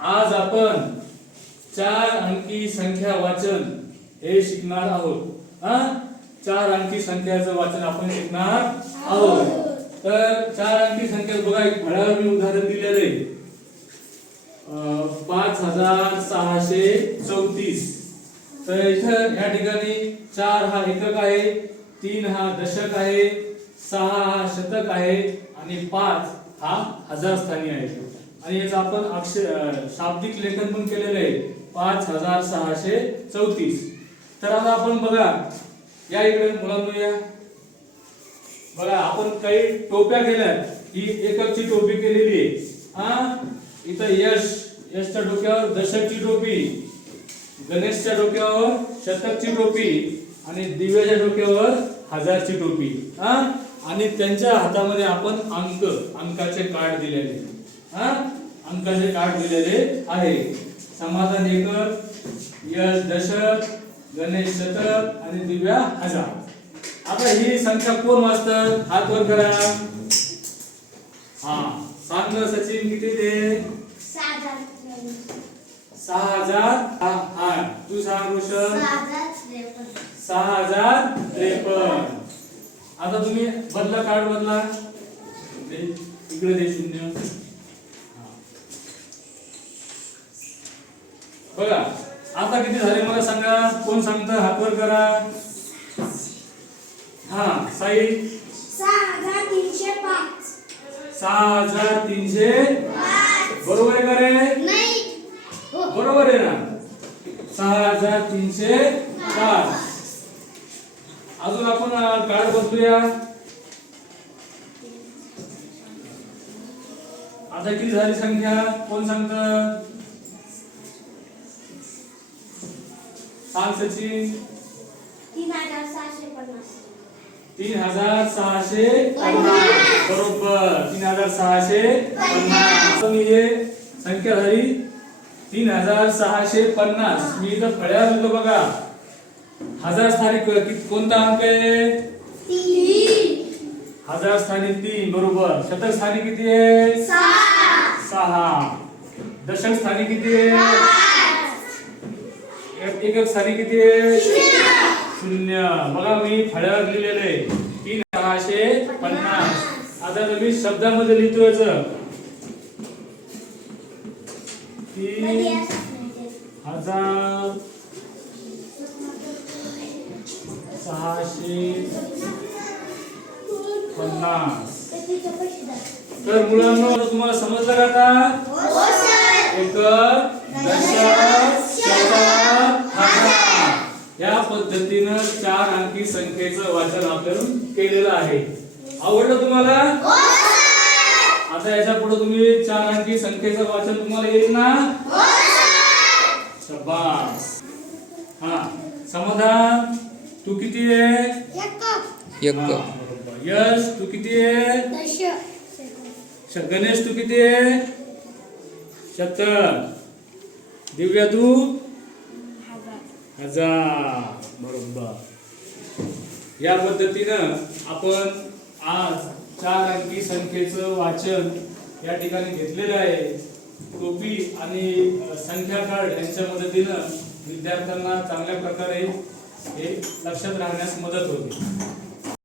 आज आपण चार अंकी संख्या वाचन हे शिकणार आहोत. हा? चार अंकी संख्याचं वाचन आपण शिकणार आहोत. तर चार अंकी संख्या बघा एक फळावर मी उदाहरण दिलेलं आहे. अं, पाच हजार सहाशे चौतीस. तर इथं या ठिकाणी चार हा एकक आहे तीन हा दशक आहे सहा हा शतक आहे आणि पाच हा हजार स्थानी आहे. आणि याचं आपण अक्षर शाब्दिक लेखन पण केलेलं आहे. पाच हजार सहाशे चौतीस. तर आता आपण बघा या इकडे मुलांनो या. बघा आपण काही टोप्या केल्या. ही एककची टोपी केलेली आहे. हा? इथं यश यशच्या डोक्यावर दशकची टोपी. गणेशच्या डोक्यावर शतकची टोपी. आणि दिव्याच्या डोक्यावर हजारची टोपी. हा? आणि त्यांच्या हातामध्ये आपण अंक अंकाचे कार्ड दिलेले. हा? अंकाचे कार्ड दिलेले आहे. समाधान एकक यश दशक गणेश शतक आणि दिव्या हजार. आता ही संख्या कोण वाचत? हात वर करा. हा सांग सचिन किती ते सहा हजार आठ तू सांग रोशन. सहा हजार त्रेपन्न. आता तुम्ही बदला कार्ड बदला. इकडे दे शून्य. बघा आता किती झाले मला सांगा? कोण सांगत? हातवर करा. हा साई. सहा हजार तीनशे बरोबर आहे का रे? बरोबर आहे ना? सहा हजार तीनशे पाच. अजून आपण काळ कार्ड बदलूया आता किती झाली संख्या? कोण सांगतं? सांग सचिन। तीन हजार सहाशे पन्नास। बरोबर तीन हजार सहाशे पन्नास. मी हे संख्या झाली तीन हजार सहाशे पन्नास. मी इथं फळ्यावर लिहितो बघा. हजार स्थानी क- कित- कोणता अंक आहे? हजार स्थानी तीन बरोबर. शतक स्थानी किती आहे? सहा. दशक स्थानी किती आहे? एक- एकक स्थानी किती आहे? शून्य. बघा मी फळ्यावर लिहिलेलं आहे तीन सहाशे पन्नास. आता तुम्ही शब्दामध्ये लिहितो याच. तीन हजार सहाशे पन्नास. तर मुलांनो तुम्हाला समजलं का आता? एकक दशक पद्धतीनं चार अंकी संख्येचं वाचन आपण केलेलं आहे. आवडलं तुम्हाला? आता याच्यापुढे तुम्ही चार अंकी संख्येचं वाचन तुम्हाला येईल ना? शबास. हा समाधान. तू किती आहे. यश तू किती आहे? गणेश तू किती आहे? शतक दिव्या तू? हजार बरोबर. या पद्धतीनं आपण आज चार अंकी संख्येचं वाचन या ठिकाणी घेतलेलं आहे. टोपी आणि संख्या कार्ड यांच्या मदतीनं विद्यार्थ्यांना चांगल्या प्रकारे हे लक्षात राहण्यास मदत होते.